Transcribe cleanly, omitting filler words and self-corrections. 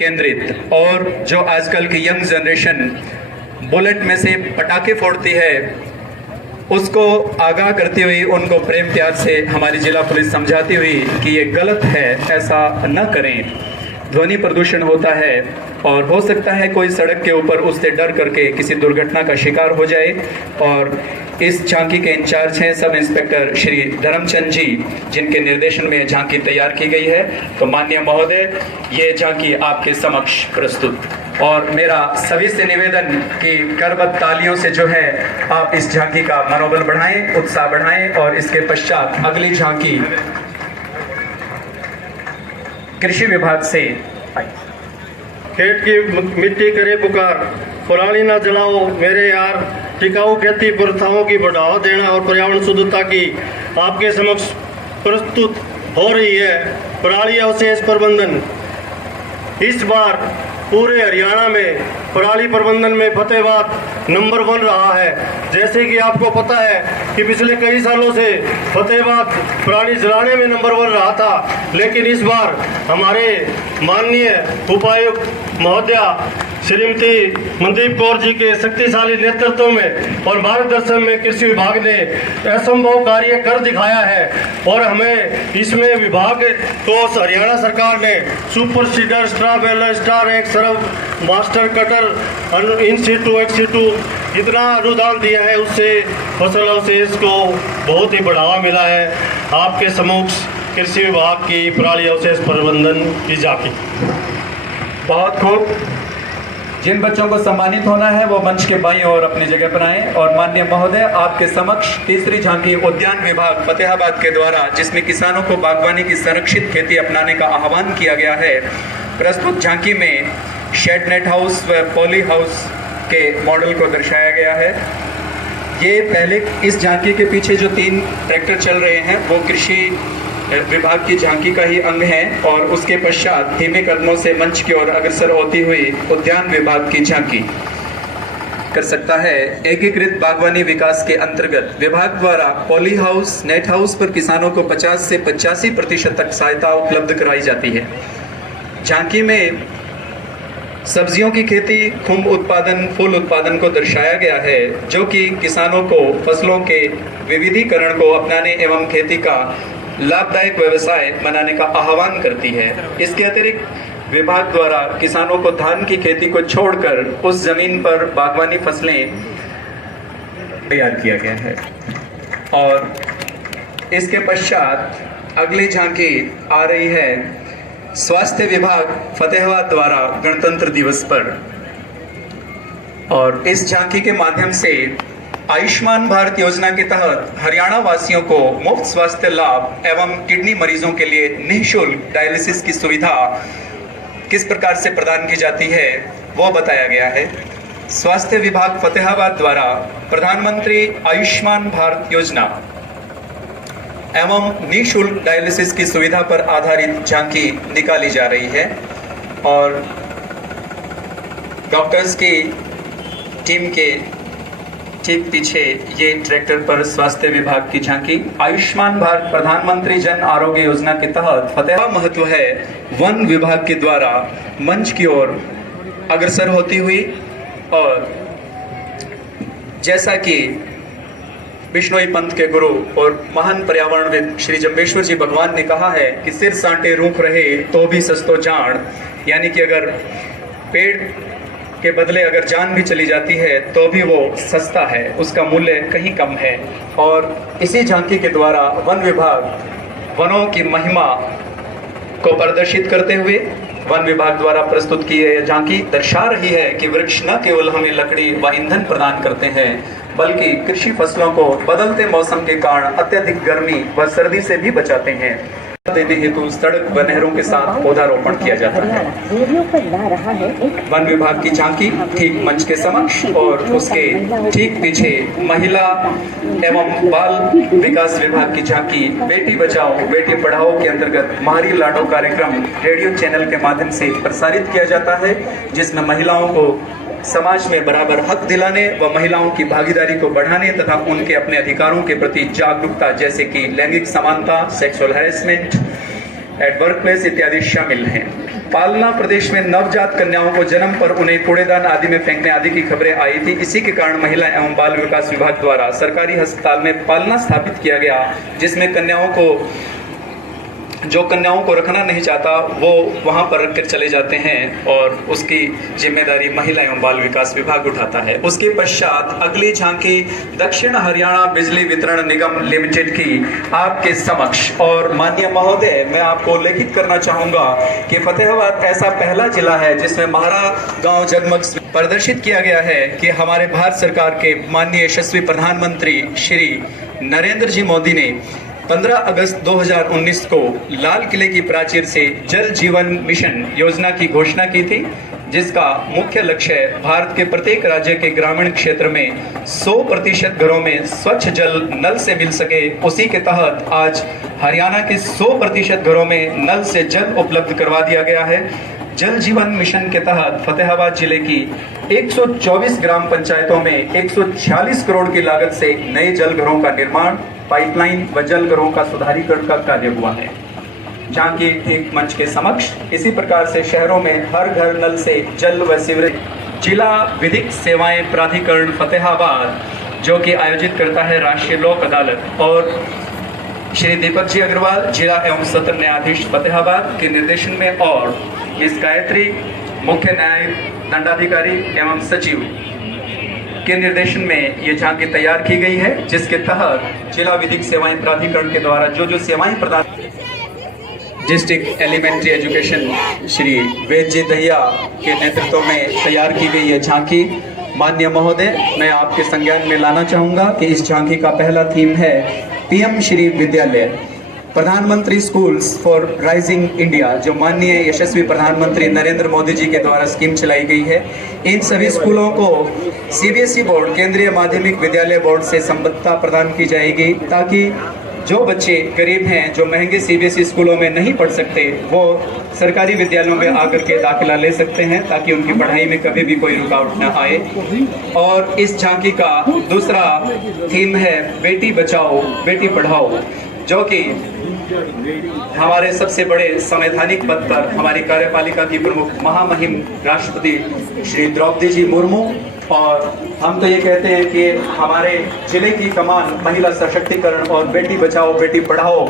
केंद्रित और जो आजकल की यंग जनरेशन बुलेट में से पटाखे फोड़ती है उसको आगाह करती हुई उनको प्रेम प्यार से हमारी जिला पुलिस समझाती हुई कि ये गलत है, ऐसा न करें। ध्वनि प्रदूषण होता है और हो सकता है कोई सड़क के ऊपर उससे डर करके किसी दुर्घटना का शिकार हो जाए। और इस झांकी के इंचार्ज हैं सब इंस्पेक्टर श्री धर्मचंद जी, जिनके निर्देशन में झांकी तैयार की गई है। तो माननीय महोदय, ये झांकी आपके समक्ष प्रस्तुत। और मेरा सभी से निवेदन कि करबद्ध तालियों से जो है आप इस झांकी का मनोबल बढ़ाएं, उत्साह बढ़ाएं। और इसके पश्चात अगली झांकी कृषि विभाग से आई। खेत की मिट्टी करे पुकार, पराली ना जलाओ मेरे यार, टिकाऊ खेती प्रथाओं की बढ़ावा देना और पर्यावरण शुद्धता की आपके समक्ष प्रस्तुत हो रही है पराली अवशेष प्रबंधन। इस बार पूरे हरियाणा में पराली प्रबंधन में फतेहाबाद नंबर 1 रहा है। जैसे कि आपको पता है कि पिछले कई सालों से फतेहाबाद पराली जलाने में नंबर 1 रहा था, लेकिन इस बार हमारे माननीय उपायुक्त महोदया श्रीमती मनदीप कौर जी के शक्तिशाली नेतृत्व में और मार्गदर्शन में कृषि विभाग ने असंभव कार्य कर दिखाया है। और हमें इसमें विभाग को हरियाणा सरकार ने super seeder, straw baler, star एक सरब, master cutter, in situ ex situ जितना अनुदान दिया है, उससे फसल अवशेष को बहुत ही बढ़ावा मिला है। आपके समक्ष कृषि विभाग की पराली अवशेष प्रबंधन की झांकी। बहुत खूब। जिन बच्चों को सम्मानित होना है वो मंच के बाईं ओर अपनी जगह पर आएं। और माननीय महोदय, आपके समक्ष तीसरी झांकी उद्यान विभाग फतेहाबाद के द्वारा, जिसमें किसानों को बागवानी की संरक्षित खेती अपनाने का आह्वान किया गया है। प्रस्तुत झांकी में शेड नेट हाउस व पॉली हाउस के मॉडल को दर्शाया गया है। ये पहले इस झांकी के पीछे जो 3 ट्रैक्टर चल रहे हैं वो कृषि विभाग की झांकी का ही अंग है। और उसके पश्चात धीमे कदमों से मंच की ओर अग्रसर होती हुई उद्यान विभाग की झांकी कर सकता है। एकीकृत बागवानी विकास के अंतर्गत विभाग द्वारा पॉली हाउस, नेट हाउस पर किसानों को 50 से 85% तक सहायता उपलब्ध कराई जाती है। झांकी में सब्जियों की खेती, खुम्ब उत्पादन, फूल उत्पादन को दर्शाया गया है, जो कि किसानों को फसलों के विविधीकरण को अपनाने एवं खेती का लाभदायक व्यवसाय बनाने का आह्वान करती है। इसके अतिरिक्त विभाग द्वारा किसानों को धान की खेती को छोड़कर उस जमीन पर बागवानी फसलें तैयार किया गया है। और इसके पश्चात अगली झांकी आ रही है स्वास्थ्य विभाग फतेहाबाद द्वारा गणतंत्र दिवस पर। और इस झांकी के माध्यम से आयुष्मान भारत योजना के तहत हरियाणा वासियों को मुफ्त स्वास्थ्य लाभ एवं किडनी मरीजों के लिए निःशुल्क डायलिसिस की सुविधा किस प्रकार से प्रदान की जाती है वो बताया गया है। स्वास्थ्य विभाग फतेहाबाद द्वारा प्रधानमंत्री आयुष्मान भारत योजना एवं निःशुल्क डायलिसिस की सुविधा पर आधारित झांकी निकाली जा रही है। और डॉक्टर्स की टीम के ठीक पीछे ये ट्रैक्टर पर स्वास्थ्य विभाग की झांकी। आयुष्मान भारत प्रधानमंत्री जन आरोग्य योजना के तहत फतेहाबाद महत्व है वन विभाग के द्वारा मंच की ओर अग्रसर होती हुई। और जैसा कि बिश्नोई पंथ के गुरु और महान पर्यावरणविद श्री जम्बेश्वर जी भगवान ने कहा है कि सिर सांटे रूख रहे तो भी सस्तो जान, यानी कि अगर पेड़ के बदले अगर जान भी चली जाती है तो भी वो सस्ता है, उसका मूल्य कहीं कम है। और इसी झांकी के द्वारा वन विभाग वनों की महिमा को प्रदर्शित करते हुए वन विभाग द्वारा प्रस्तुत की यह झांकी दर्शा रही है कि वृक्ष न केवल हमें लकड़ी व ईंधन प्रदान करते हैं, बल्कि कृषि फसलों को बदलते मौसम के कारण अत्यधिक गर्मी व सर्दी से भी बचाते हैं। देने हेतु सड़क व नहरों के साथ पौधारोपण किया जाता है। वन विभाग की झांकी ठीक मंच के समक्ष और उसके ठीक पीछे महिला एवं बाल विकास विभाग की झांकी बेटी बचाओ बेटी पढ़ाओ के अंतर्गत म्हारी लाडो कार्यक्रम रेडियो चैनल के माध्यम से प्रसारित किया जाता है, जिसमें महिलाओं को समाज में बराबर हक दिलाने व महिलाओं की भागीदारी को बढ़ाने तथा उनके अपने अधिकारों के प्रति जागरूकता, जैसे कि लैंगिक समानता, sexual harassment at work place इत्यादि शामिल हैं। पालना प्रदेश में नवजात कन्याओं को जन्म पर उन्हें कूड़ेदान आदि में फेंकने आदि की खबरें आई थी। इसी के कारण महिला एवं बाल विकास विभाग द्वारा सरकारी अस्पताल में पालना स्थापित किया गया, जिसमें कन्याओं को रखना नहीं चाहता वो वहां पर रखकर चले जाते हैं और उसकी जिम्मेदारी महिला एवं बाल विकास विभाग उठाता है। उसके पश्चात अगली झांकी दक्षिण हरियाणा बिजली वितरण निगम लिमिटेड की आपके समक्ष। और माननीय महोदय, मैं आपको उल्लेखित करना चाहूंगा कि फतेहाबाद ऐसा पहला जिला है जिसमें महारा गांव जगमग प्रदर्शित किया गया है कि हमारे भारत सरकार के माननीय यशस्वी प्रधानमंत्री श्री नरेंद्र जी मोदी ने 15 अगस्त 2019 को लाल किले की प्राचीर से जल जीवन मिशन योजना की घोषणा की थी, जिसका मुख्य लक्ष्य भारत के प्रत्येक राज्य के ग्रामीण क्षेत्र में 100% घरों में स्वच्छ जल नल से मिल सके। उसी के तहत आज हरियाणा के 100% घरों में नल से जल उपलब्ध करवा दिया गया है। जल जीवन मिशन के तहत फतेहाबाद जिले की 124 ग्राम पंचायतों में 146 करोड़ की लागत से नए जल घरों का निर्माण, पाइपलाइन व जल घरों का सुधारीकरण का कार्य हुआ है। जहाँ की एक मंच के समक्ष इसी प्रकार से शहरों में हर घर नल से जल व सीवरेज जिला विधिक सेवाएं प्राधिकरण फतेहाबाद, जो कि आयोजित करता है राष्ट्रीय लोक अदालत, और श्री दीपक जी अग्रवाल जिला एवं सत्र न्यायाधीश फतेहाबाद के निर्देशन में और मिस गायत्री मुख्य न्यायिक दंडाधिकारी एवं सचिव के निर्देशन में ये झांकी तैयार की गई है, जिसके तहत जिला विधिक सेवाएं प्राधिकरण के द्वारा जो सेवाएं प्रदान डिस्ट्रिक्ट एलिमेंट्री एजुकेशन श्री वेद जी दहिया के नेतृत्व में तैयार की गई है झांकी। माननीय महोदय, मैं आपके संज्ञान में लाना चाहूंगा कि इस झांकी का पहला थीम है पीएम श्री विद्यालय, प्रधानमंत्री स्कूल्स फॉर राइजिंग इंडिया, जो माननीय यशस्वी प्रधानमंत्री नरेंद्र मोदी जी के द्वारा स्कीम चलाई गई है। इन सभी स्कूलों को सीबीएसई बोर्ड, केंद्रीय माध्यमिक विद्यालय बोर्ड से संबद्धता प्रदान की जाएगी, ताकि जो बच्चे गरीब हैं, जो महंगे सीबीएसई स्कूलों में नहीं पढ़ सकते, वो सरकारी विद्यालयों में आकर के दाखिला ले सकते हैं, ताकि उनकी पढ़ाई में कभी भी कोई रुकावट न आए। और इस झांकी का दूसरा थीम है बेटी बचाओ बेटी पढ़ाओ, जो कि हमारे सबसे बड़े संवैधानिक पद पर हमारी कार्यपालिका की प्रमुख महामहिम राष्ट्रपति श्री द्रौपदी जी मुर्मू, और हम तो ये कहते हैं कि हमारे जिले की कमान महिला सशक्तिकरण और बेटी बचाओ बेटी पढ़ाओ